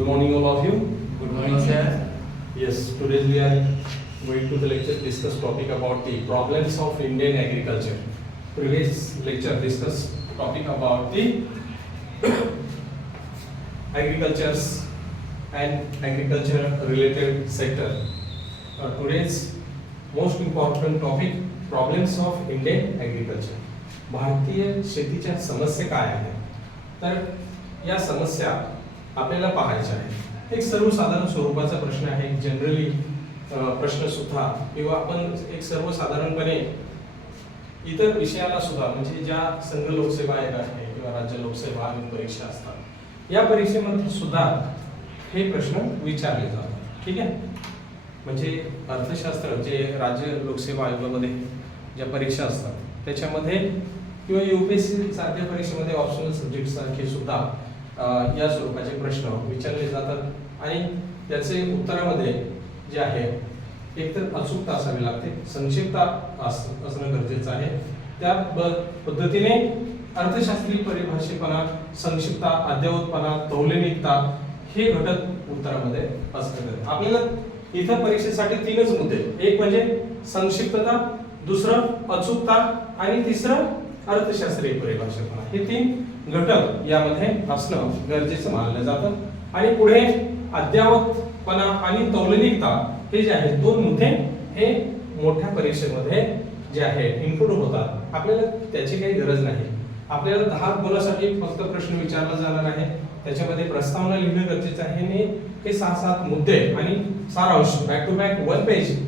Good morning, all of you. Good morning, sir. Yes, today we are going to the lecture discuss topic about the problems of Indian agriculture. Previous lecture discuss topic about the agricultures and agriculture related sector. Today's most important topic problems of Indian agriculture. भारतीय शेतीच्या समस्या काय आहेत? तर या समस्या आपल्याला पाहायच्या आहेत. एक सर्वसाधारण स्वरूपाचा प्रश्न आहे, जनरली प्रश्न सुद्धा किंवा आपण एक सर्वसाधारणपणे इतर विषयाला सुद्धा म्हणजे ज्या संघ लोकसेवा आयोग आहे किंवा राज्य लोकसेवा आयोग परीक्षा असतात या परीक्षेमध्ये सुद्धा हे प्रश्न विचारले जातात. ठीक आहे, म्हणजे अर्थशास्त्र जे राज्य लोकसेवा आयोगामध्ये ज्या परीक्षा असतात त्याच्यामध्ये किंवा यूपीएससी सारख्या परीक्षेमध्ये ऑप्शनल सब्जेक्ट सारखे सुद्धा या स्वरूपाचे प्रश्न विचारले जातात आणि त्याचे उत्तरामध्ये जे आहे एकतर अचूकता असावी लागते, संक्षिप्तता असणं गरजेचं आहे. त्या पद्धतीने अर्थशास्त्रीय परिभाषेपणा, संक्षिप्तता, अद्ययावतपणा, तौलनिकता हे घटक उत्तरामध्ये असतात. आपल्याला इथं परीक्षेसाठी तीनच मुद्दे, एक म्हणजे संक्षिप्तता, दुसरं अचूकता आणि तिसरं अर्थशास्त्रीय परिभाषेपणा, हे तीन घटक यामध्ये असणं गरजेचं मानलं जातं. आणि पुढे अद्ययावतपणा आणि तौलनिकता हे जे आहेत दोन मुद्दे हे मोठ्या परीक्षेमध्ये जे आहे इन्क्लूड होतात. आपल्याला त्याची काही गरज नाही. आपल्याला 10 गुणासाठी फक्त प्रश्न विचारला जाणार आहे, त्याच्यामध्ये प्रस्तावना लिहिणं गरजेचं आहे आणि हे 6-7 मुद्दे आणि सारांश बॅक टू बॅक 1 पेज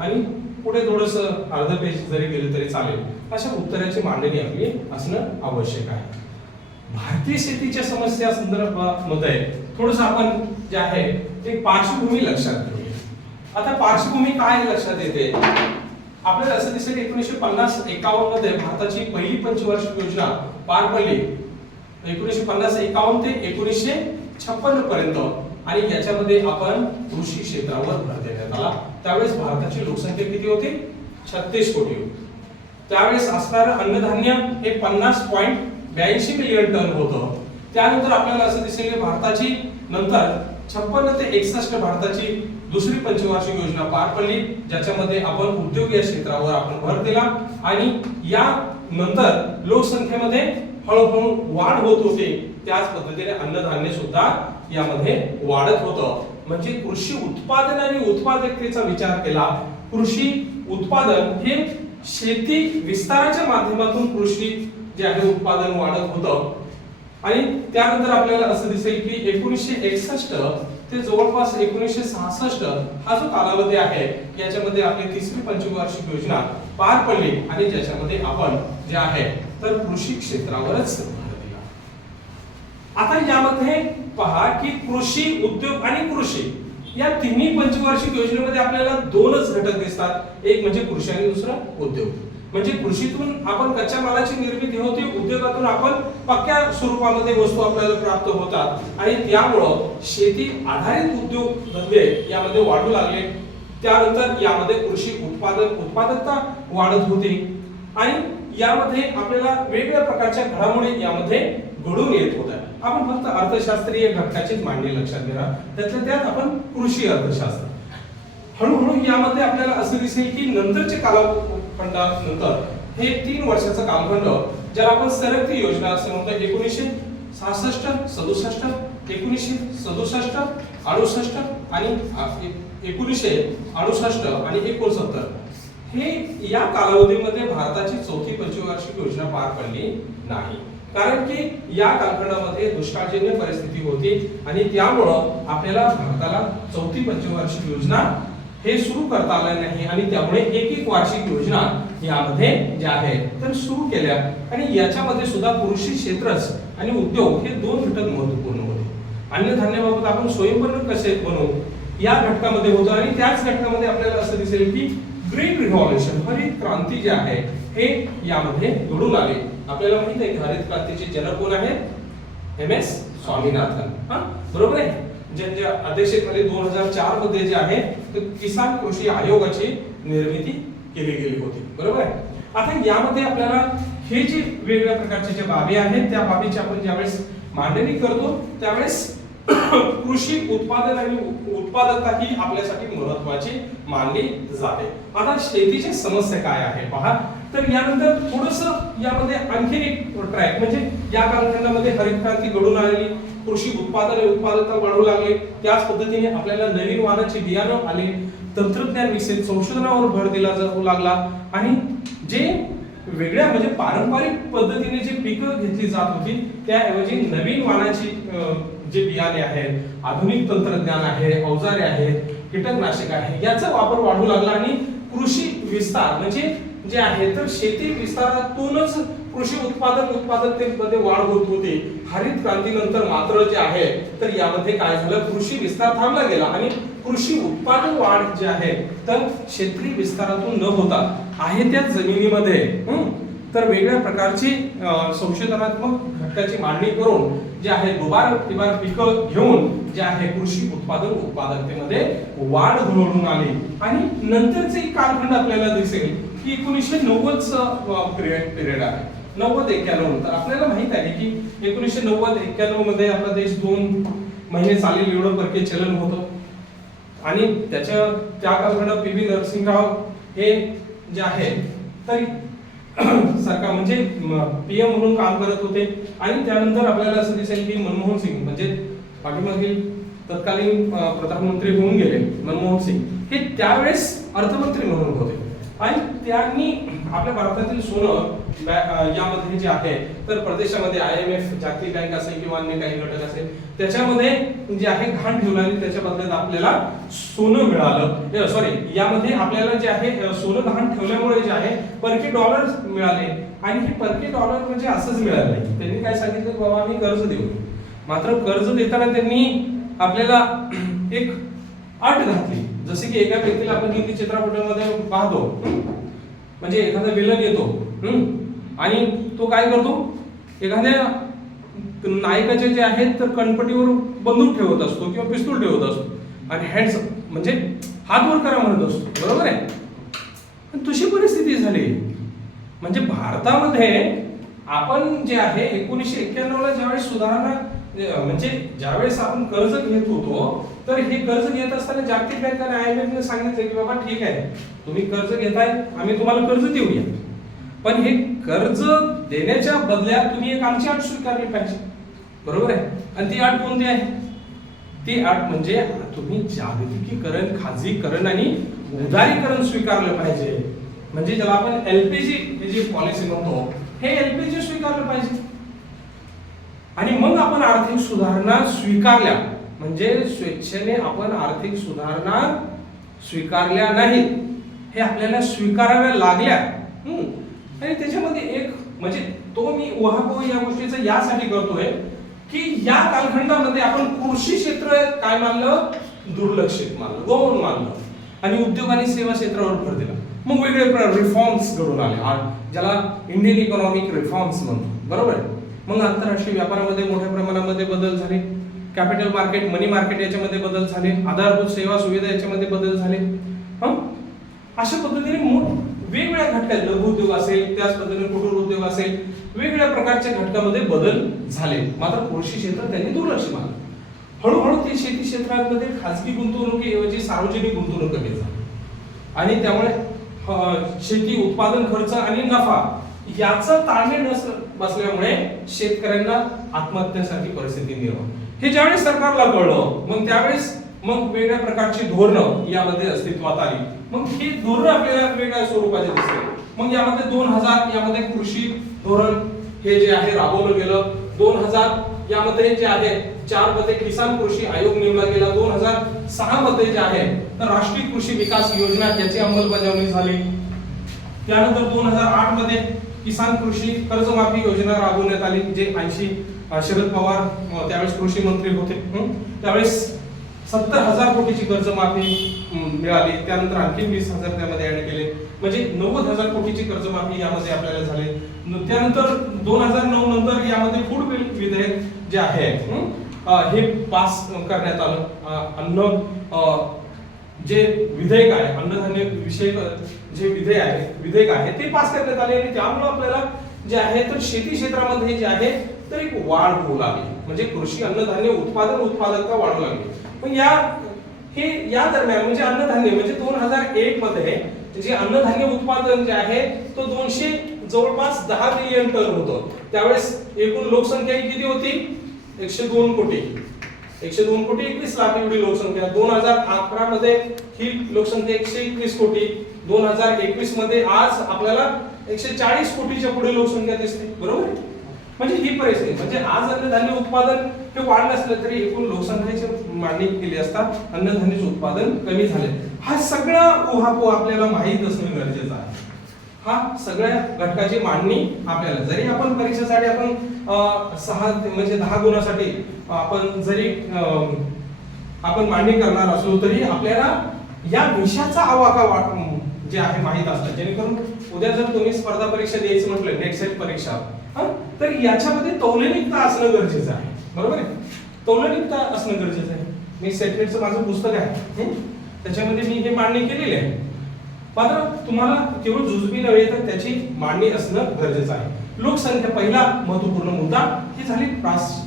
आणि पुढे थोडस अर्ध पेज जरी गेले तरी चालेल अशा उत्तराची मांडणी आपली असणं आवश्यक आहे. भारतीय शेतीच्या समस्या संदर्भामध्ये थोडस आपण जे आहे एक पार्श्वभूमी लक्षात घेऊया. आता पार्श्वभूमी काय लक्षात येते आपल्याला असं दिसेल 1950-51 मध्ये भारताची पहिली पंचवार्षिक योजना पार पडली. 1950-51 ते 1956 पर्यंत आणि याच्यामध्ये आपण कृषी क्षेत्रावर भर देण्यात आला. त्यावेळेस भारताची लोकसंख्या किती होती? 36 कोटी होती. त्यावेळेस असणारं अन्नधान्य हे 50.82 मिलियन टन होतं. त्यानंतर आपल्याला असं दिसेल की भारताची नंतर 56 ते 61 भारताची दुसरी पंचवार्षिक योजना पार पडली, ज्याच्यामध्ये आपण उद्योग या क्षेत्रावर आपण भर दिला आणि या नंतर लोकसंख्येमध्ये हळूहळू वाढ होत होती. त्याच पद्धतीने अन्नधान्य सुद्धा यामध्ये वाढत होतं. म्हणजे कृषी उत्पादन आणि उत्पादकतेचा विचार केला. कृषी उत्पादन हे शेती विस्ताराच्या माध्यमातून कृषी जे आहे उत्पादन वाढत होतं. आणि त्यानंतर आपल्याला असं दिसेल की 1961 ते जवळपास 1966 हा जो कालावधी आहे याच्यामध्ये आपली तिसरी पंचवार्षिक योजना पार पडली आणि ज्याच्यामध्ये आपण जे आहे तर कृषी क्षेत्रावरच भर दिला. आता यामध्ये पहा की कृषी उद्योग आणि कृषी या तिन्ही पंचवार्षिक योजनेमध्ये आपल्याला दोनच घटक दिसतात, एक म्हणजे कृषी आणि दुसरा उद्योग. म्हणजे कृषीतून आपण कच्च्या मालाची निर्मिती होते, उद्योगातून आपण पक्क्या स्वरूपामध्ये वस्तू आपल्याला प्राप्त होतात आणि त्यामुळं शेती आधारित उद्योग धंदे यामध्ये वाढू लागले. त्यानंतर यामध्ये कृषी उत्पादकता वाढत होती आणि यामध्ये आपल्याला वेगवेगळ्या प्रकारच्या घडामोडी यामध्ये घडून येत होत्या. आपण फक्त अर्थशास्त्रीय घटकाचीच मांडणी लक्षात घेणार, त्यातल्या त्यात आपण कृषी अर्थशास्त्र. हळूहळू यामध्ये आपल्याला असं दिसेल की नंतरचे कालखंडानंतर हे 3 वर्षाचा कालखंड ज्याला आपण सरकती योजना असं म्हणतो, 1966, 67, 1967, 68 आणि 1968 आणि 69 हे या कालावधीमध्ये भारताची चौथी पंचवार्षिक योजना पार पडली नाही. कारण की या कालखंडामध्ये दुष्काळजन्य परिस्थिती होती आणि त्यामुळं आपल्याला भारताला चौथी पंचवार्षिक योजना हे सुरू करता आलं नाही आणि त्यामुळे एक वार्षिक योजना यामध्ये ज्या आहे तर सुरू केल्या आणि याच्यामध्ये सुद्धा कृषी क्षेत्रच आणि उद्योग हे दोन घटक महत्त्वपूर्ण होते. अन्नधान्याबाबत आपण स्वयंपूर्ण कसे बनवू या घटकामध्ये होतं आणि त्याच घटकामध्ये आपल्याला असं दिसेल की ग्रीन रिव्हॉल्युशन हरित क्रांती जी आहे हे यामध्ये घडून आले. आपल्याला माहित आहे की हरित क्रांतीचे जनक कोण आहेत? MS स्वामीनाथन. बरोबर आहे. ज्यांच्या अध्यक्षतेखाली 2004 मध्ये जे आहे ते किसान कृषी आयोगाची निर्मिती केली गेली होती. बरोबर आहे. आता यामध्ये आपल्याला हे जे वेगवेगळ्या प्रकारचे जे बाबी आहेत त्या बाबीची आपण ज्यावेळेस मांडणी करतो त्यावेळेस कृषी उत्पादन आणि उत्पादकता ही आपल्यासाठी महत्वाची मानली जाते. आता शेतीची समस्या काय आहे पहा. तर यानंतर थोडस यामध्ये आणखी एक ट्रॅक म्हणजे या कालखंडामध्ये हरित क्रांती घडून आलेली, कृषी उत्पादन आणि उत्पादकता वाढू लागले, त्याच पद्धतीने आपल्याला नवीन वाहनाची बियाणं आले, तंत्रज्ञान विकसित, संशोधनावर भर दिला जाऊ लागला आणि जे वेगळ्या म्हणजे पारंपरिक पद्धतीने जी पिकं घेतली जात होती त्याऐवजी नवीन वाहनाची जे बियाणे आहेत, आधुनिक तंत्रज्ञान आहे, अवजारे आहेत, कीटकनाशक आहे, याचा वापर वाढू लागला आणि कृषी विस्तार म्हणजे जे आहे तर शेती विस्तारातूनच कृषी उत्पादकतेमध्ये वाढ होत होती. हरित क्रांतीनंतर मात्र जे आहे तर यामध्ये काय झालं, कृषी विस्तार थांबला गेला आणि कृषी उत्पादन वाढ जे आहे तर क्षेत्रीय विस्तारातून न होता आहे त्या जमिनीमध्ये तर वेगळ्या प्रकारची संशोधनात्मक घटकाची मांडणी करून जे आहे दुबार तिबार पिकं घेऊन जे आहे कृषी उत्पादकतेमध्ये वाढ घडून आली. आणि नंतरचे कालखंड आपल्याला दिसेल की 1990चा पिरियड आहे. 90-91 नंतर आपल्याला माहित आहे की 1990-91 मध्ये आपला देश 2 महिने चालेल एवढं परकीय चलन होतं आणि त्या कालखंडात पी.व्ही. नरसिंहराव हे जे आहे तर सरकार म्हणजे पीएम म्हणून काम करत होते. आणि त्यानंतर आपल्याला असं दिसेल की मनमोहन सिंग म्हणजे पाठीमागील तत्कालीन प्रधानमंत्री होऊन गेले मनमोहन सिंग हे त्यावेळेस अर्थमंत्री म्हणून होते आणि त्यांनी आपल्या भारतातील सोनं यामध्ये जे आहे तर प्रदेशामध्ये IMF जागतिक बँक असेल किंवा अन्य काही घटक असेल त्याच्यामध्ये जे आहे घाण ठेवलं आणि त्याच्या बदल्यात आपल्याला सोनं मिळालं. सॉरी, यामध्ये आपल्याला जे आहे सोनं घाण ठेवल्यामुळे जे आहे परकीय डॉलर मिळाले आणि हे परकीय डॉलर म्हणजे असंच मिळालं नाही. त्यांनी काय सांगितलं बाबा आम्ही कर्ज देऊ. मात्र कर्ज देताना त्यांनी आपल्याला एक अट घातली. जसे की एका व्यक्तीला आपण हिंदी चित्रपटामध्ये पाहतो म्हणजे एखादा विलन येतो आणि तो काय करतो एखाद्या नायकाचे जे आहेत तर कणपटीवर बंदूक ठेवत असतो किंवा पिस्तूल ठेवत असतो आणि हँड्स म्हणजे हात वर करा म्हणत असतो. बरोबर आहे. तशी परिस्थिती झाली. म्हणजे भारतामध्ये आपण जे आहे 1991 ला ज्यावेळेस सुधारणा म्हणजे ज्यावेळेस आपण कर्ज घेत होतो तर हे कर्ज घेत असताना जागतिक बँक आणि IMF ने सांगितलं की बाबा ठीक आहे तुम्ही कर्ज घेताय आम्ही तुम्हाला कर्ज देऊया पण हे कर्ज देण्याच्या बदल्यात तुम्ही एक आमची अट स्वीकारली पाहिजे. बरोबर आहे. आणि ती अट कोणती आहे? ती अट म्हणजे तुम्ही जागतिकीकरण, खाजगीकरण आणि उदारीकरण स्वीकारलं पाहिजे. म्हणजे ज्याला आपण LPG ही जी पॉलिसी म्हणतो हे LPG स्वीकारलं पाहिजे. आणि मग आपण आर्थिक सुधारणा स्वीकारल्या म्हणजे स्वेच्छेने आपण आर्थिक सुधारणा स्वीकारल्या नाहीत, हे आपल्याला स्वीकाराव्या लागल्या. आणि त्याच्यामध्ये एक म्हणजे तो मी उहापोह या गोष्टीचं यासाठी करतोय की या कालखंडामध्ये आपण कृषी क्षेत्र काय मानलं, दुर्लक्षित मानलं, गौण मानलं आणि उद्योग आणि सेवा क्षेत्रावर भर दिला. मग वेगळे रिफॉर्म्स घडून आले ज्याला इंडियन इकॉनॉमिक रिफॉर्म्स म्हणतो. बरोबर आहे. मग आंतरराष्ट्रीय व्यापारामध्ये मोठ्या प्रमाणामध्ये बदल झाले, कॅपिटल मार्केट, मनी मार्केट याच्यामध्ये बदल झाले, आधारभूत सेवा सुविधा याच्यामध्ये बदल झाले. अशा पद्धतीने वेगवेगळ्या घटकात लघु उद्योग असेल, त्याच पद्धतीने कुटीर उद्योग असेल, वेगवेगळ्या प्रकारच्या घटकामध्ये बदल झाले. मात्र कृषी क्षेत्र त्यांनी दुर्लक्ष मानलं. हळूहळू ते शेती क्षेत्रामध्ये खाजगी गुंतवणुकीऐवजी सार्वजनिक गुंतवणूक कमी झाली आणि त्यामुळे शेती उत्पादन खर्च आणि नफा याचा ताळमेळ बसल्यामुळे शेतकऱ्यांना आत्महत्येसारखी परिस्थिती निर्माण. हे ज्यावेळेस सरकारला कळलं मग त्यावेळेस मग वेगळ्या प्रकारची धोरणं यामध्ये अस्तित्वात आली. मग ही धोरणं आपल्याला वेगळ्या स्वरूपाचे दिसले. मग यामध्ये 2000 यामध्ये कृषी धोरण हे जे आहे राबवलं गेलं. 2000 यामध्ये जे आहे 4 मध्ये किसान कृषी आयोग नेमला गेला. 2006 मध्ये जे आहे तर राष्ट्रीय कृषी विकास योजना याची अंमलबजावणी झाली. त्यानंतर 2008 मध्ये किसान कृषी कर्जमाफी योजना राबवण्यात आली जे 80 शरद पवार त्यावेळेस कृषी मंत्री होते. त्यावेळेस 70,000 कोटीची कर्जमाफी मिळाली. त्यानंतर आणखी 20,000 त्यामध्ये ऍड केले म्हणजे 90,000 कोटीची कर्जमाफी यामध्ये आपल्याला झाले. त्यानंतर 2009 नंतर यामध्ये फूड बिल विधेयक जे आहे हे पास करण्यात आलं. अन्न जे विधेयक आहे अन्नधान्य विषयक जे विधेयक आहे ते पास करण्यात आले आणि त्यामुळे आपल्याला जे आहे तर शेती क्षेत्रामध्ये जे आहे तर एक वाढ होऊ लागली, म्हणजे कृषी अन्नधान्य उत्पादकता वाढू लागली. पण या दरम्यान म्हणजे अन्नधान्य म्हणजे 2001 मध्ये जे अन्नधान्य उत्पादन जे आहे तो जवळपास 10 मिलियन टन होतं. त्यावेळेस एकूण लोकसंख्या किती होती? 102 कोटी 21 लाख एवढी लोकसंख्या. 2011 मध्ये ही लोकसंख्या 121 कोटी. 2021 मध्ये आज आपल्याला 140 कोटीच्या पुढे लोकसंख्या दिसते. बरोबर? म्हणजे ही परिस्थिती, म्हणजे आज अन्नधान्य उत्पादन हे वाढलं असलं तरी एकूण लोकसंख्येची मागणी केली असता अन्नधान्याचे उत्पादन कमी झाले. हा सगळा उहापोह आपल्याला माहीत असणं गरजेचं आहे. हा सगळ्या घटकाची मांडणी आपल्याला, जरी आपण परीक्षेसाठी आपण 10 गुणासाठी आपण जरी आपण मांडणी करणार असलो तरी आपल्याला या विषयाचा आवाका जे आहे माहीत असतं, जेणेकरून उद्या जर तुम्ही स्पर्धा परीक्षा द्यायचं म्हटलं, नेट सेट परीक्षा, तर याच्यामध्ये तौलनिकता असणं गरजेचं आहे. बरोबर आहे? तौलनिकता असणं गरजेचं आहे. मी सेटनेटचं माझं पुस्तक आहे, त्याच्यामध्ये मी हे मांडणी केलेली आहे. मात्र तुम्हाला केवळ जुजबी नव्हे तर त्याची मांडणी असणं गरजेचं आहे. लोकसंख्या पहिला महत्त्वपूर्ण मुद्दा ही झाली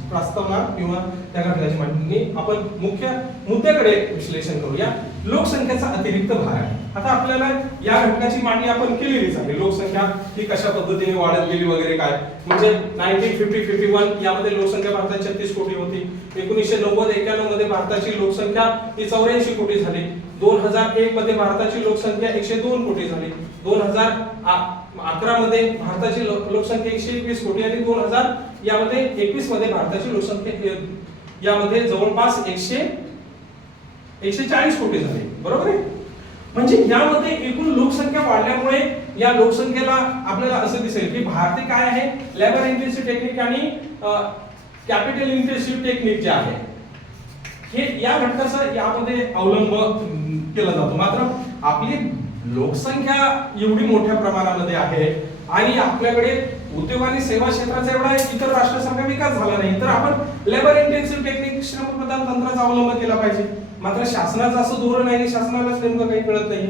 प्रस्तावना किंवा त्या घटकाची मांडणी. आपण मुख्य मुद्द्याकडे विश्लेषण करूया. लोकसंख्येचा अतिरिक्त भार आहे. आता आपल्याला या घटकाची मांडणी आपण केलेलीच आहे. लोकसंख्या ही कशा पद्धतीने वाढत गेली वगैरे काय, म्हणजे 1950-51 यामध्ये लोकसंख्या भारतात 36 कोटी होती. 1990-91 मध्ये भारताची लोकसंख्या ही 84 कोटी झाली. 2001 मध्ये भारताची लोकसंख्या 102 कोटी झाली. 2011 मध्ये भारताची लोकसंख्या 121 कोटी आणि 2021 मध्ये भारताची लोकसंख्या यामध्ये जवळपास 140 कोटी झाली. बरोबर आहे? म्हणजे यामध्ये एकूण लोकसंख्या वाढल्यामुळे या लोकसंख्येला आपल्याला असं दिसेल की भारतीय काय आहे, लेबर इंटेन्सिव्ह टेक्निक आणि कॅपिटल इंटेन्सिव्ह टेक्निक जे आहे हे या घटकाचा यामध्ये अवलंब केला जातो. मात्र आपली लोकसंख्या एवढी मोठ्या प्रमाणामध्ये आहे आणि आपल्याकडे उद्योग आणि सेवा क्षेत्राचा एवढा इतर राष्ट्रासारखा विकास झाला नाही, तर आपण लेबर इंटेन्सिव्ह टेक्निक श्रमप्रधान तंत्राचा अवलंब केला पाहिजे. मात्र शासनाचं असं धोरण आहे, शासनालाच नेमकं काही कळत नाही.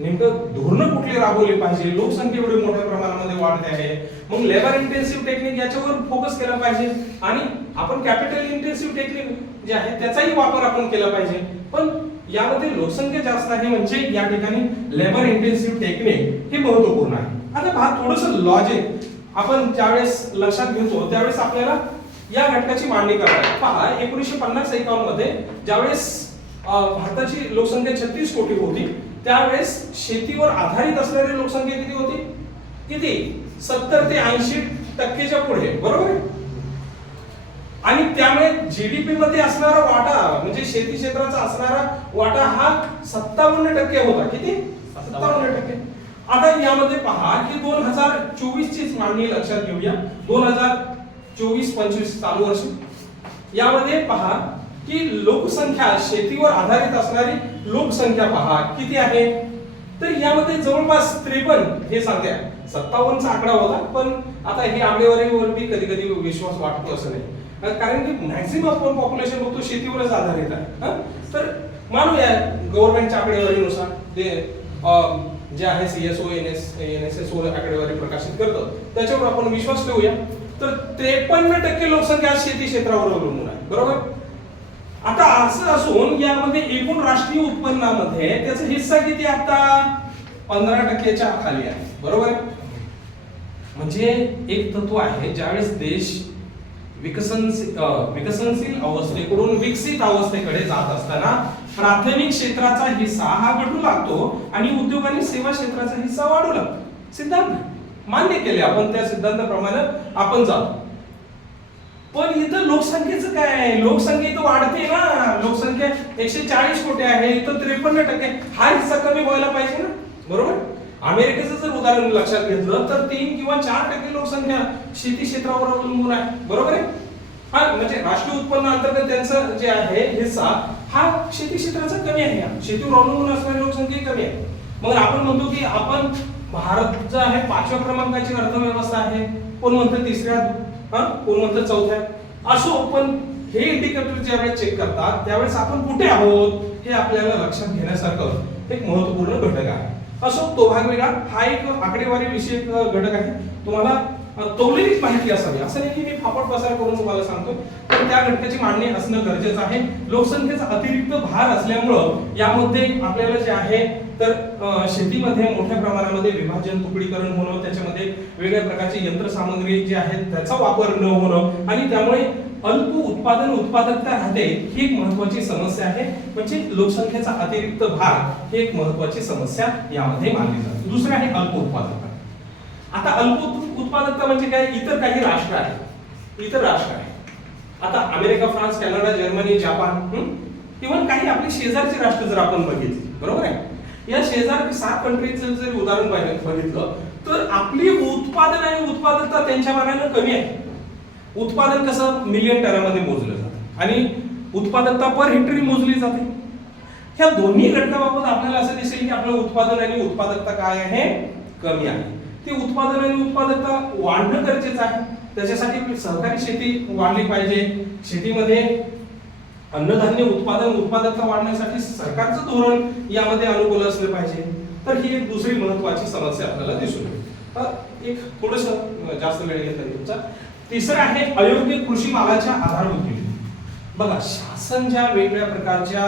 नेमकं धोरण कुठली राबवली पाहिजे, लोकसंख्या एवढी मोठ्या प्रमाणामध्ये वाढते आहे, मग लेबर इंटेन्सिव्ह टेक्निक याच्यावर फोकस केला पाहिजे आणि आपण कॅपिटल इंटेन्सिव्ह टेक्निक जे आहे त्याचाही वापर आपण केला पाहिजे. पण यामध्ये लोकसंख्या जास्त आहे म्हणजे या ठिकाणी लेबर इंटेन्सिव्ह टेक्निक हे महत्त्वपूर्ण आहे. आता थोडंसं लॉजिक आपण ज्यावेळेस लक्षात घेतो त्यावेळेस आपल्याला या घटकाची मांडणी करावी. पहा, 1950-51 मध्ये ज्यावेळेस भारताची लोकसंख्या 36 कोटी होती त्यावेळेस शेतीवर आधारित असणारी लोकसंख्या किती होती? किती? 70 ते 80% पुढे. बरोबर आहे? आणि त्यामुळे जीडीपी मध्ये असणारा वाटा म्हणजे शेती क्षेत्राचा असणारा वाटा हा 57% होता. किती? 57%. आता यामध्ये पहा की 2024 ची मांडणी लक्षात घेऊया. 2024-25 चालू वर्ष यामध्ये पहा की लोकसंख्या शेतीवर आधारित असणारी लोकसंख्या पहा किती आहे, तर यामध्ये जवळपास 53 हे सांगते. 57 चा आकडा होता, पण आता हे आकडेवारीवरती कधी कधी विश्वास वाटतो असं नाही, कारण की मॅक्झिमम पॉप्युलेशन बघतो शेतीवरच आधारित आहे. तर मानूया गव्हर्नमेंटच्या आकडेवारीनुसार जे आहे CSO NSS आकडेवारी प्रकाशित करतं त्याच्यावर आपण विश्वास ठेवूया. तर 53% लोकसंख्या शेती क्षेत्रावर अवलंबून आहे. बरोबर? आता असं असून यामध्ये एकूण राष्ट्रीय उत्पन्नामध्ये त्याचा हिस्सा किती आता 15%च्या खाली आहे. बरोबर? म्हणजे एक तत्व आहे, ज्यावेळेस देश विकसनशील अवस्थेकडून विकसित अवस्थेकडे जात असताना प्राथमिक क्षेत्राचा हिस्सा हा घटू लागतो आणि उद्योग आणि सेवा क्षेत्राचा हिस्सा वाढू लागतो. सिद्धांत मान्य केले आपण, त्या सिद्धांताप्रमाणे आपण जातो. पण इथं लोकसंख्येचं काय आहे? लोकसंख्या इथं वाढते ना. लोकसंख्या 140 कोटी आहे, इथं 53%. हा हिस्सा कमी व्हायला पाहिजे ना. बरोबर? अमेरिकेचं जर उदाहरण लक्षात घेतलं तर 3 किंवा 4% लोकसंख्या शेती क्षेत्रावर अवलंबून आहे. बरोबर आहे? हा म्हणजे राष्ट्रीय उत्पन्न अंतर्गत त्यांचं जे आहे हिस्सा हा शेती क्षेत्राचा कमी आहे. शेतीवर अवलंबून असणारी लोकसंख्या कमी आहे. मग आपण म्हणतो की आपण भारत जो आहे 5व्या क्रमांकाची अर्थव्यवस्था आहे, कोण म्हणतं 3ऱ्या, कोण म्हणतं 4थ्या. असो, पण हे इंडिकेटर ज्यावेळेस चेक करतात त्यावेळेस आपण कुठे आहोत हे आपल्याला लक्षात घेण्यासारखं एक महत्त्वपूर्ण घटक आहे. असो, तो भाग वेगळा. हा एक आकडेवारी विषयक घटक आहे. तुम्हाला तौलनिक माहिती असावी. असं नाही की मी फापट पसार करून तुम्हाला सांगतो, पण त्या घटकाची मांडणी असणं गरजेचं आहे. लोकसंख्येचा अतिरिक्त भार असल्यामुळं यामध्ये आपल्याला जे आहे तर शेतीमध्ये मोठ्या प्रमाणामध्ये विभाजन तुकडीकरण होणं, त्याच्यामध्ये वेगवेगळ्या प्रकारची यंत्रसामग्री जी आहे त्याचा वापर न होणं आणि त्यामुळे अल्प उत्पादन उत्पादकता राहते, ही एक महत्त्वाची समस्या आहे. म्हणजे लोकसंख्येचा अतिरिक्त भार ही एक महत्त्वाची समस्या यामध्ये मानली जाते. दुसरं आहे अल्प उत्पादकता. आता अल्प उत्पादकता म्हणजे काय? इतर काही राष्ट्र आहेत, इतर राष्ट्र आहेत. आता America, France, Canada, Germany, Japan, even काही आपले शेजारचे राष्ट्र जर आपण बघितले, बरोबर आहे, या शेजारी 7 कंट्रीचं जर उदाहरण बघितलं तर आपली उत्पादन आणि उत्पादकता त्यांच्या मानाने कमी आहे. उत्पादन कसं मिलियन टनामध्ये मोजलं जातं आणि उत्पादकता पर हेक्टरी मोजली जाते. ह्या दोन्ही घटकाबाबत आपल्याला असं दिसेल की आपलं उत्पादन आणि उत्पादकता काय आहे? कमी आहे. ते उत्पादन आणि उत्पादकता वाढणं गरजेचं आहे. त्याच्यासाठी सहकारी शेती वाढली पाहिजे. शेतीमध्ये अन्नधान्य उत्पादन उत्पादकता वाढण्यासाठी सरकारचं धोरण यामध्ये अनुकूल असलं पाहिजे. तर ही एक दुसरी महत्त्वाची समस्या आपल्याला दिसून येते. एक थोडंसं जास्त वेळ घेतला तुमचा. तिसरं आहे अयोग्य कृषी मालाच्या आधारभूत किमती. बघा, शासन ज्या वेगवेगळ्या प्रकारच्या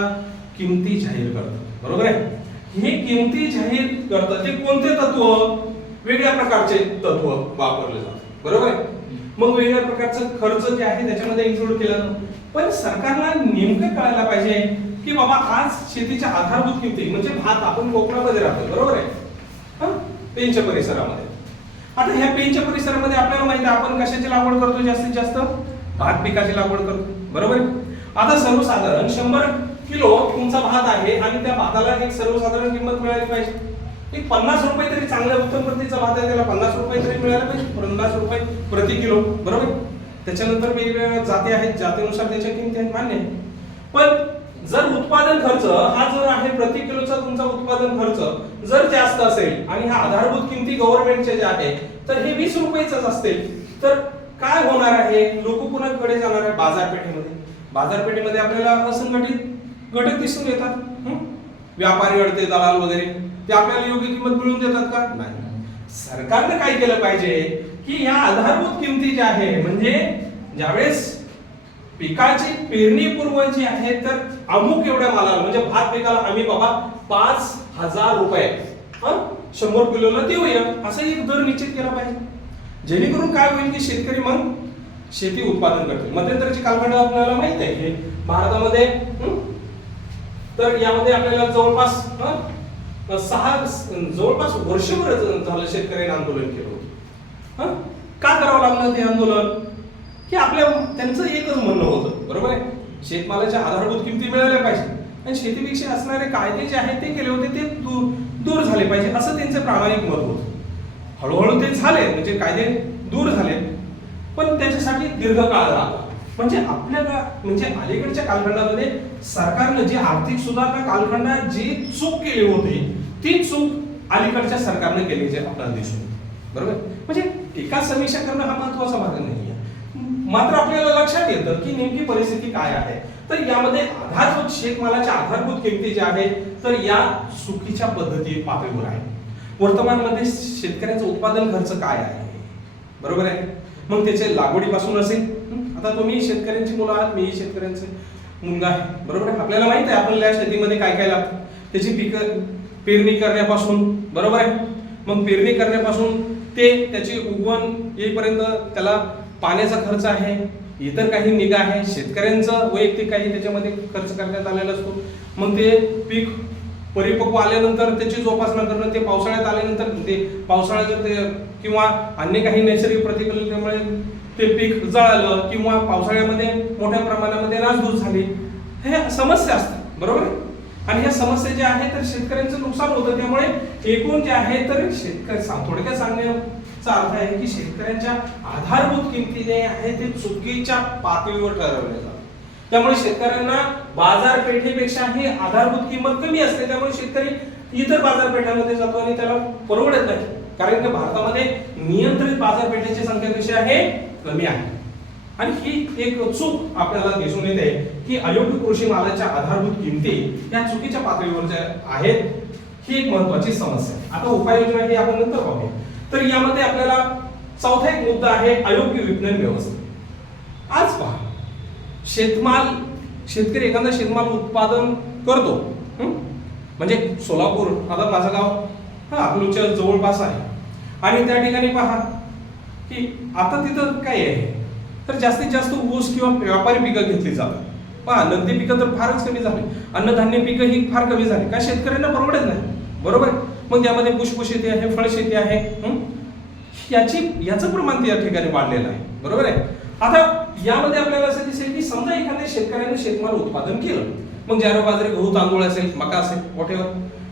किमती जाहीर करतं, बरोबर आहे, हे किमती जाहीर करतं ते कोणते तत्व? वेगळ्या प्रकारचे तत्व वापरले जातात, बरोबर आहे. मग वेगवेगळ्या प्रकारचं खर्च जे आहे त्याच्यामध्ये इन्क्लूड केलं. पण सरकारला नेमकं कळायला पाहिजे की बाबा आज शेतीच्या आधारभूत किमती म्हणजे भात, आपण कोकणामध्ये राहतो, बरोबर आहे, पेनच्या परिसरामध्ये. आता ह्या पेनच्या परिसरामध्ये आपल्याला माहिती आहे आपण कशाची लागवड करतो? जास्तीत जास्त भात पिकाची लागवड करतो, बरोबर आहे. आता सर्वसाधारण 100 किलो तुमचा भात आहे आणि त्या भाताला एक सर्वसाधारण किंमत मिळाली पाहिजे. एक 50 रुपये तरी, चांगल्या उत्तम प्रतीचा भात आहे त्याला 50 रुपये तरी मिळायला पाहिजे, 50 रुपये प्रति किलो, बरोबर. त्याच्यानंतर वेगवेगळ्या जाती आहेत, जातीनुसार त्याच्या किमती आहेत, मान्य आहे. पण जर उत्पादन खर्च हा जो आहे प्रति किलोचा तुमचा उत्पादन खर्च जर जास्त असेल आणि हा आधारभूत किमती गव्हर्नमेंटचे जे आहे तर हे 20 रुपयेच असतील, तर काय होणार आहे? लोक कुणाकडे जाणार आहे? बाजारपेठेमध्ये. बाजारपेठेमध्ये आपल्याला असंघटित घटक दिसून येतात, व्यापारी, अडते, दलाल वगैरे. ते आपल्याला योग्य किंमत मिळवून देतात का? नाही. सरकारने काय केलं पाहिजे की या आधारभूत किमती ज्या आहे म्हणजे ज्यावेळेस पिकाची पेरणी पूर्व जी आहे तर अमुक एवढ्या मालाला म्हणजे भात पिकाला आम्ही बाबा 5,000 रुपये 100 किलोला देऊया, असा एक दर निश्चित केला पाहिजे. जेणेकरून काय होईल की शेतकरी मग शेती उत्पादन करतील. मध्यंतरीची कालखंड आपल्याला माहित आहे की भारतामध्ये तर यामध्ये आपल्याला जवळपास जवळपास वर्षभर झालं शेतकऱ्यांनी आंदोलन केलं होतं. का करावं लागलं ते आंदोलन? की आपल्या त्यांचं एकच म्हणणं होतं, बरोबर आहे, शेतमालाच्या आधारभूत किमती मिळाल्या पाहिजे आणि शेतीविषयी असणारे कायदे जे आहेत ते केले होते ते दूर झाले पाहिजे, असं त्यांचं प्रामाणिक मत होतं. हळूहळू ते झाले, म्हणजे कायदे दूर झाले, पण त्याच्यासाठी दीर्घकाळ लागला. म्हणजे आपल्याला म्हणजे अलीकडच्या कालखंडामध्ये सरकारनं जी आर्थिक सुधारणा कालखंडात जी चूक केली होती ती चूक अलीकडच्या सरकारने केली जे आपल्याला दिसून, बरोबर. म्हणजे टीका समीक्षा करणं हा महत्वाचा भाग नाही. मात्र आपल्याला लक्षात येतं की नेमकी परिस्थिती काय आहे. तर यामध्ये आधारभूत शेतमालाच्या आधारभूत किमती ज्या आहेत तर या चुकीच्या पद्धती पातळीवर आहे. वर्तमानामध्ये शेतकऱ्याचं उत्पादन खर्च काय आहे, बरोबर आहे. मग त्याचे लागवडीपासून असेल, आता तुम्ही शेतकऱ्यांची मुलं आहात, मी शेतकऱ्यांचे मुलगा आहे, बरोबर आहे. आपल्याला माहित आहे आपल्या शेतीमध्ये काय काय लागतं. त्याची पिकं पेरणी करण्यापासून, बरोबर आहे, मग पेरणी करण्यापासून ते त्याची उगवण येईपर्यंत त्याला पाण्याचा खर्च आहे, इतर काही निगा आहे, शेतकऱ्यांचं वैयक्तिक काही त्याच्यामध्ये खर्च करण्यात आलेला असतो. मग ते पीक परिपक्व आल्यानंतर त्याची जोपासना करणं, ते पावसाळ्यात आल्यानंतर ते पावसाळ्यात जर ते किंवा अन्य काही नैसर्गिक प्रतिकूलतेमुळे ते पीक जळालं किंवा पावसाळ्यामध्ये मोठ्या प्रमाणामध्ये नासधूस झाली, हे समस्या असतात, बरोबर आहे. आणि ह्या समस्या ज्या आहेत तर शेतकऱ्यांचं नुकसान होतं. त्यामुळे एकूण जे आहे तर शेतकरी थोडक्यात सांगण्याचा अर्थ आहे की शेतकऱ्यांच्या आधारभूत किमतीने आहे ते चुकीच्या पातळीवर ठरवले जातात. त्यामुळे शेतकऱ्यांना बाजारपेठेपेक्षा ही आधारभूत किंमत कमी असते. त्यामुळे शेतकरी इतर बाजारपेठांमध्ये जातो आणि त्याला परवडत नाही, कारण की भारतामध्ये नियंत्रित बाजारपेठेची संख्या कशी आहे? कमी आहे. आणि ही एक चूक आपल्याला दिसून येते की अयोग्य कृषी मालाच्या आधारभूत किमती या चुकीच्या पातळीवर ज्या आहेत ही एक महत्वाची समस्या आहे. आता उपाययोजना ही आपण नंतर पाहूया. तर यामध्ये आपल्याला चौथा एक मुद्दा आहे अयोग्य विपणन व्यवस्था. आज पहा, शेतकरी एखादा शेतमाल उत्पादन करतो, म्हणजे सोलापूर आता माझं गाव अकलूजच्या जवळपास आहे, आणि त्या ठिकाणी पहा की आता तिथं काय आहे, तर जास्तीत जास्त ऊस किंवा व्यापारी पिकं घेतली जातात. पहा, नगदी पिकं तर फारच कमी झाली, अन्नधान्य पिकं ही फार कमी झाली, का शेतकऱ्यांना परवडत नाही, बरोबर. मग त्यामध्ये पुष्प शेती आहे, फळ शेती आहे, याचं प्रमाण त्या ठिकाणी वाढलेलं आहे, बरोबर आहे. आता यामध्ये आपल्याला असं दिसेल की समजा एखाद्या शेतकऱ्याने शेतमाल उत्पादन केलं, मग ज्वारी, बाजरी, गहू, तांदूळ असेल, मका असेल, व्हॉटएव्हर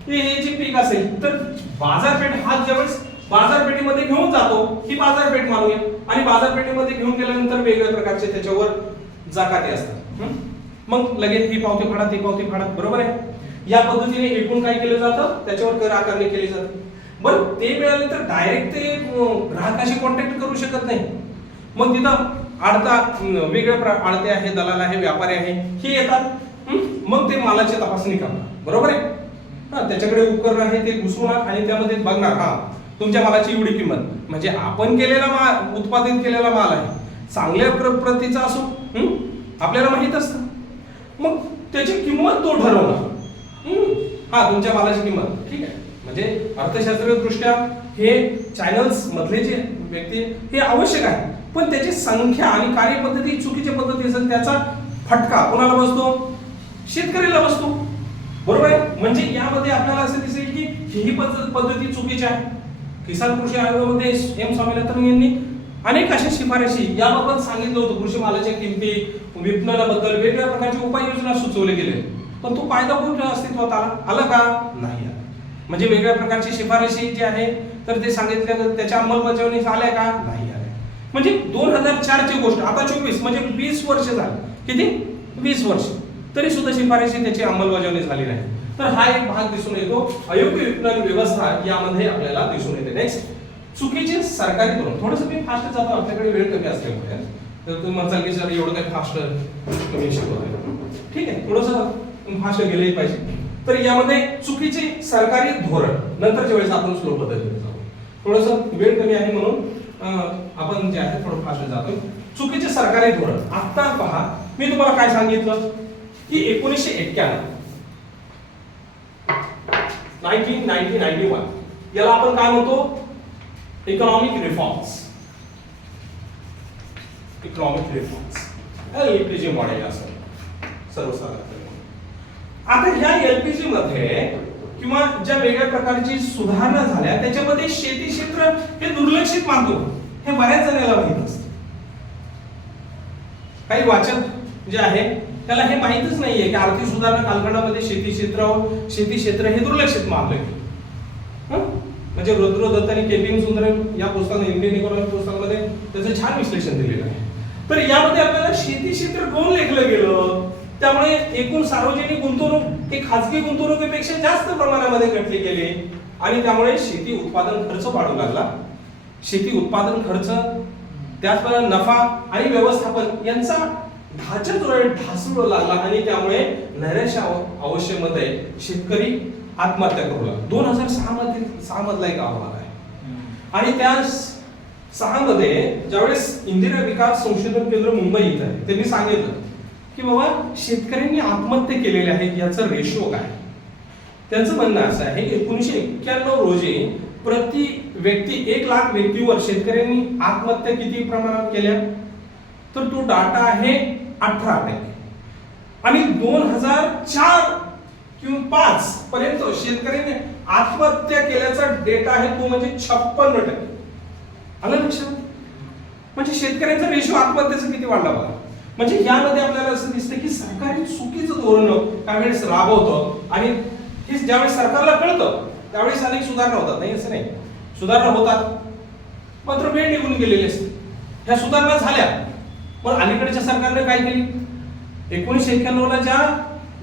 हे जे पीक असेल, तर बाजारपेठ हा ज्यावेळेस बाजारपेठेमध्ये घेऊन जातो, ही बाजारपेठ मानूया, आणि बाजारपेठेमध्ये घेऊन गेल्यानंतर वेगवेगळ्या प्रकारचे त्याच्यावर जाकाती असतात. मग लगेच ही पावती फाडा, ती पावती फाडा, बरोबर आहे. या पद्धतीने एकूण काय केलं जातं, त्याच्यावर कर आकारणी केली जाते. बरं, ते मिळाल्यानंतर डायरेक्ट ते ग्राहकाशी कॉन्टॅक्ट करू शकत नाही. मग तिथं वेगवेगळ्या आडते आहे, दलाल आहे, व्यापारी आहे, हे येतात. मग ते मालाची तपासणी करणार, बरोबर आहे. त्याच्याकडे उपकरण आहे, ते घुसवणार आणि त्यामध्ये बघणार, तुमच्या मालाची एवढी किंमत, म्हणजे आपण केलेला माल, उत्पादन केलेला माल आहे, चांगल्या प्रतीचा असो, आपल्याला माहित असतं. मग त्याची किंमत तो ठरवणार. तुमच्या मालाची किंमत ठीक आहे. म्हणजे अर्थशास्त्रीय दृष्ट्या हे चॅनल्स मधले जे व्यक्ती हे आवश्यक आहे, पण त्याची संख्या आणि कार्यपद्धती चुकीच्या पद्धती असेल, त्याचा फटका कोणाला बसतो, शेतकऱ्याला बसतो, बरोबर आहे. म्हणजे यामध्ये आपल्याला असं दिसेल की ही पद्धती चुकीची आहे. किसान कृषी आयोगामध्ये एम स्वामीनाथन यांनी अनेक अशा शिफारशी याबाबत सांगितलं होतं. कृषी मालाच्या किमती, विपणनाबद्दल वेगवेगळ्या प्रकारच्या उपाययोजना सुचवले गेले, पण तो कायदा कुठे अस्तित्वात आला का नाही आला. म्हणजे वेगवेगळ्या प्रकारची शिफारशी जी आहे, तर ते सांगितलं, त्याच्या अंमलबजावणी झाल्या का नाही आल्या. म्हणजे 2004 ची गोष्ट, आता 24 म्हणजे 20 वर्ष झाली. किती? 20 वर्ष, तरी सुद्धा शिफारशी त्याची अंमलबजावणी झाली नाही. तर हा एक भाग दिसून येतो. अयोग्य विपणन व्यवस्था यामध्ये आपल्याला दिसून येते. नेक्स्ट, चुकीचे सरकारी धोरण. थोडंसं मी फास्ट जातो, आपल्याकडे वेळ कमी असल्यामुळे, तर तुम्ही म्हणसाल की सर एवढं काही फास्ट कमी शिकवतोय, ठीक आहे, थोडंसं फास्ट गेलंही पाहिजे. तर यामध्ये चुकीचे सरकारी धोरण, नंतरच्या वेळेस आपण स्लो पद्धतीने जाऊ. थोडंसं वेळ कमी आहे म्हणून आपण जे आहे थोडं फास्ट जातोय. चुकीचे सरकारी धोरण. आता पहा, मी तुम्हाला काय सांगितलं की 1991 1991 याला आपण काय म्हणतो, इकॉनॉमिक रिफॉर्म्स. एलपीजी मॉडेल असं सर्वसाधारण. आता ह्या एलपीजी मध्ये किंवा ज्या वेगळ्या प्रकारची सुधारणा झाल्या, त्याच्यामध्ये शेती क्षेत्र हे दुर्लक्षित मानतो, हे बऱ्याच जणांना माहित असतं. काही वाचक जे आहे त्याला हे माहितच नाहीये की आर्थिक सुधारणा कालखंडामध्ये शेती क्षेत्र हे दुर्लक्षित मानलं. म्हणजे रुद्र दत्त आणि केपी सुंदरम या पुस्तकात, इंडियन इकॉनॉमिक पुस्तकामध्ये त्याचं छान विश्लेषण दिलेलं आहे. तर यामध्ये आपल्याला शेती क्षेत्र कोण लेखलं गेलं, त्यामुळे एकूण सार्वजनिक गुंतवणूक हे खाजगी गुंतवणुकीपेक्षा जास्त प्रमाणामध्ये घटली गेली, आणि त्यामुळे शेती उत्पादन खर्च वाढू लागला. शेती उत्पादन खर्च, त्याचप्रमाणे नफा आणि व्यवस्थापन यांचा ढाचा ढासळू लागला, आणि त्यामुळे नैराश्य अवस्थेमध्ये शेतकरी आत्महत्या करू लागला. 2006 मधला एक अहवाल आहे, आणि त्या 6 मध्ये ज्यावेळेस इंदिरा विकास संशोधन केंद्र मुंबई इथं आहे, त्यांनी सांगितलं की बाबा शेतकऱ्यांनी आत्महत्या केलेले आहे, याचं रेशो काय. त्यांचं म्हणणं असं आहे की 1991 रोजी प्रति व्यक्ती 1 लाख व्यक्तीवर शेतकऱ्यांनी आत्महत्या किती प्रमाणात केल्या, तर तो डाटा आहे 18%. आणि 2004 किंवा 5 पर्यंत शेतकऱ्यांनी आत्महत्या केल्याचा डेटा आहे तो म्हणजे 56%. आलं लक्षात? म्हणजे शेतकऱ्यांचा रेशो आत्महत्येचा किती वाढला बघा. म्हणजे यामध्ये आपल्याला असं दिसतं की सरकारी चुकीचं धोरण त्यावेळेस राबवतं, आणि हे ज्यावेळेस सरकारला कळतं त्यावेळेस अनेक सुधारणा होतात. नाही असं नाही, सुधारणा होतात, मात्र वेळ निघून गेलेली असते. ह्या सुधारणा झाल्या, पण अलीकडच्या सरकारने काय केली, 1991 ला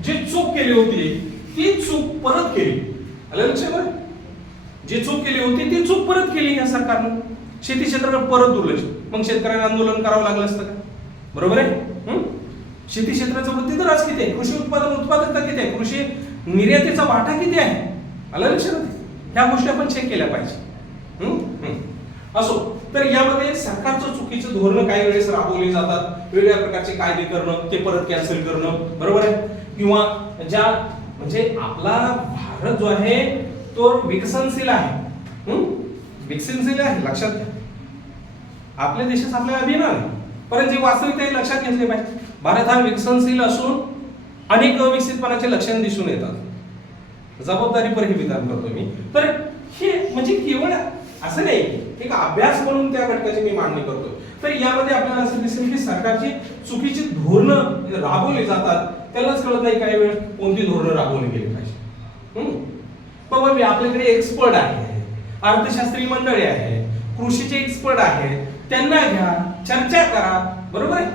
जी चूक केली होती ती चूक परत केली. आलं लक्षात? जी चूक केली होती ती चूक परत केली या सरकारनं. शेती क्षेत्राला परत दुर्लक्ष. मग शेतकऱ्यांना आंदोलन करावं लागलं असतं का, बरोबर आहे. शेती क्षेत्राचा वृद्धी दर आज किती आहे, कृषी उत्पादकता किती आहे, कृषी निर्यातीचा वाटा किती आहे. आलं लक्षात? ह्या गोष्टी आपण चेक केल्या पाहिजे. असो, तर यामध्ये सरकारचं चुकीचं धोरण काही वेळेस राबवली जातात, वेगवेगळ्या प्रकारचे कायदे करणं, ते परत कॅन्सल करणं, बरोबर आहे, किंवा ज्या म्हणजे आपला भारत जो आहे तो विकसनशील आहे, विकसनशील आहे, लक्षात घ्या. आपल्या देशाचा आपल्याला अभिमान आहे, परंतु जी वास्तविकता आहे लक्षात घेतली पाहिजे. भारत हा विकसनशील असून अनेक अविकसितपणाचे लक्षण दिसून येतात. जबाबदारीपर हे विधान करतो मी. तर हे म्हणजे केवळ असं नाही, एक अभ्यास म्हणून त्या घटकाची मी मांडणी करतो. तर यामध्ये आपल्याला असं दिसेल की सरकारची चुकीची धोरणं राबवली जातात, त्यालाच कळत नाही काही वेळ कोणती धोरणं राबवली गेली पाहिजे. बाबा आपल्याकडे एक्सपर्ट आहे, अर्थशास्त्री मंडळी आहे, कृषीचे एक्सपर्ट आहे, त्यांना घ्या, चर्चा करा, बरोबर आहे,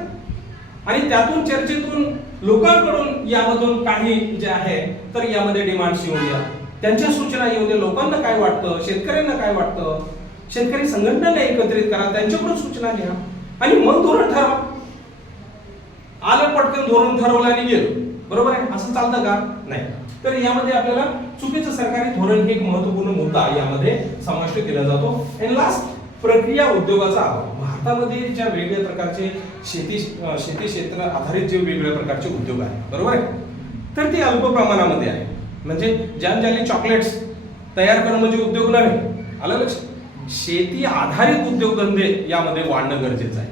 आणि त्यातून चर्चेतून लोकांकडून यामधून काही जे आहे तर यामध्ये डिमांड्स येऊ द्या, त्यांच्या सूचना येऊ द्या, लोकांना काय वाटतं, शेतकऱ्यांना काय वाटतं, शेतकरी संघटनांना एकत्रित करा, त्यांच्याकडून सूचना घ्या आणि मग धोरण ठरवा. आलं पटकन धोरण ठरवलं आणि गेलो, बरोबर आहे, असं चालतं का? नाही. तर यामध्ये आपल्याला चुकीचं सरकारी धोरण हे एक महत्त्वपूर्ण मुद्दा यामध्ये समाविष्ट केला जातो. आणि लास्ट, प्रक्रिया उद्योगाचा अभाव. भारतामध्ये ज्या वेगवेगळ्या प्रकारचे शेती क्षेत्र आधारित जे वेगवेगळ्या प्रकारचे उद्योग आहेत, बरोबर आहे, तर ते अल्प प्रमाणामध्ये आहे. म्हणजे ज्याने चॉकलेट्स तयार करणं म्हणजे उद्योग नव्हे, आलं लक्षात. शेती आधारित उद्योगधंदे यामध्ये वाढणं गरजेचं आहे.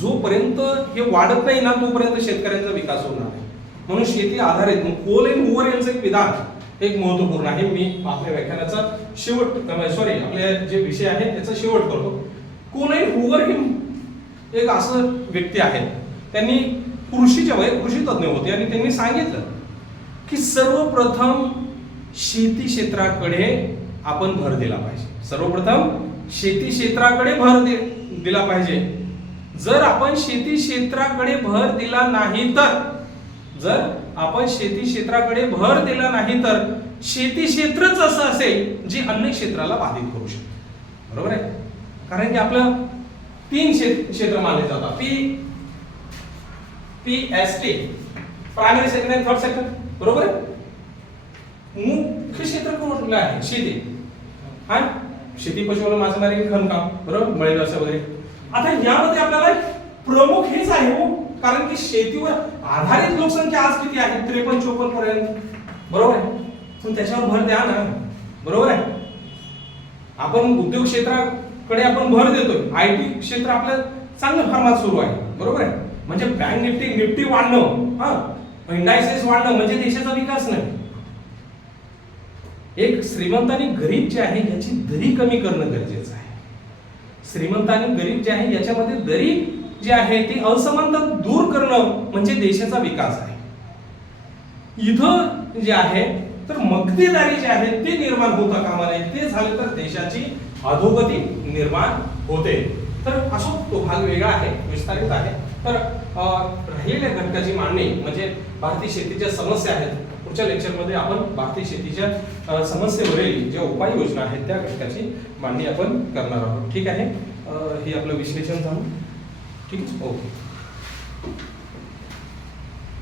जोपर्यंत हे वाढत नाही ना तोपर्यंत शेतकऱ्यांचा विकास होणार नाही. म्हणून शेती आधारित कोल एंड हूवर यांचं एक विधान एक महत्त्वपूर्ण आहे. मी आपल्या व्याख्यानाचा आपले जे विषय आहे त्याचा शेवट करतो. कोल एंड हूवर हे एक असं व्यक्ती आहेत, त्यांनी कृषी तज्ञ होते आणि त्यांनी सांगितलं की सर्वप्रथम शेती क्षेत्राकडे आपण भर दिला पाहिजे. सर्वप्रथम शेती क्षेत्राकडे भर दिला पाहिजे. जर आपण शेती क्षेत्राकडे भर दिला नाही तर शेती क्षेत्रच असं असेल जे अन्य क्षेत्राला बाधित करू शकते, बरोबर आहे. कारण की आपलं 3 क्षेत्र मानले जातात, PST, प्रायमरी सेक्टर आणि थर्ड सेक्टर, बरोबर आहे. मुख्य क्षेत्र कोणतं आहे? शेती, हा शेती, पशुपालन, मासेमारी, खणकाम, बरोबर, मळे व्यवसाय वगैरे. आता यामध्ये आपल्याला प्रमुख हेच आहे हो, कारण की शेतीवर आधारित लोकसंख्या आज किती आहे? 53-54 पर्यंत, बरोबर आहे. पण त्याच्यावर भर द्या ना, बरोबर आहे. आपण उद्योग क्षेत्राकडे आपण भर देतोय, IT क्षेत्र आपलं चांगलं फार्मात सुरू आहे, बरोबर आहे. म्हणजे बँक निफ्टी वाढणं, हा इंडायसेस वाढणं म्हणजे देशाचा विकास नाही. एक श्रीमंत आणि गरीब जे आहे याची दरी कमी करणं गरजेचं आहे. श्रीमंत आणि गरीब जे आहे याच्यामध्ये दरी जी आहे ती असमानता दूर करणं म्हणजे देशाचा विकास आहे. इथं जे आहे तर मक्तेदारी जे आहे ते निर्माण होता कामा नये. ते झाले तर देशाची अधोगती निर्माण होते. तर असो तो भाग वेगळा आहे, विस्तारित आहे. तर राहिलेल्या घटकाची मांडणी म्हणजे भारतीय शेतीच्या समस्या आहेत. पुढच्या लेक्चरमध्ये आपण भारतीय शेतीच्या समस्येवरील ज्या उपाययोजना आहेत त्या घटकाची मांडणी आपण करणार आहोत. ठीक आहे, हे आपलं विश्लेषण झालं. ठीक आहे, ओके.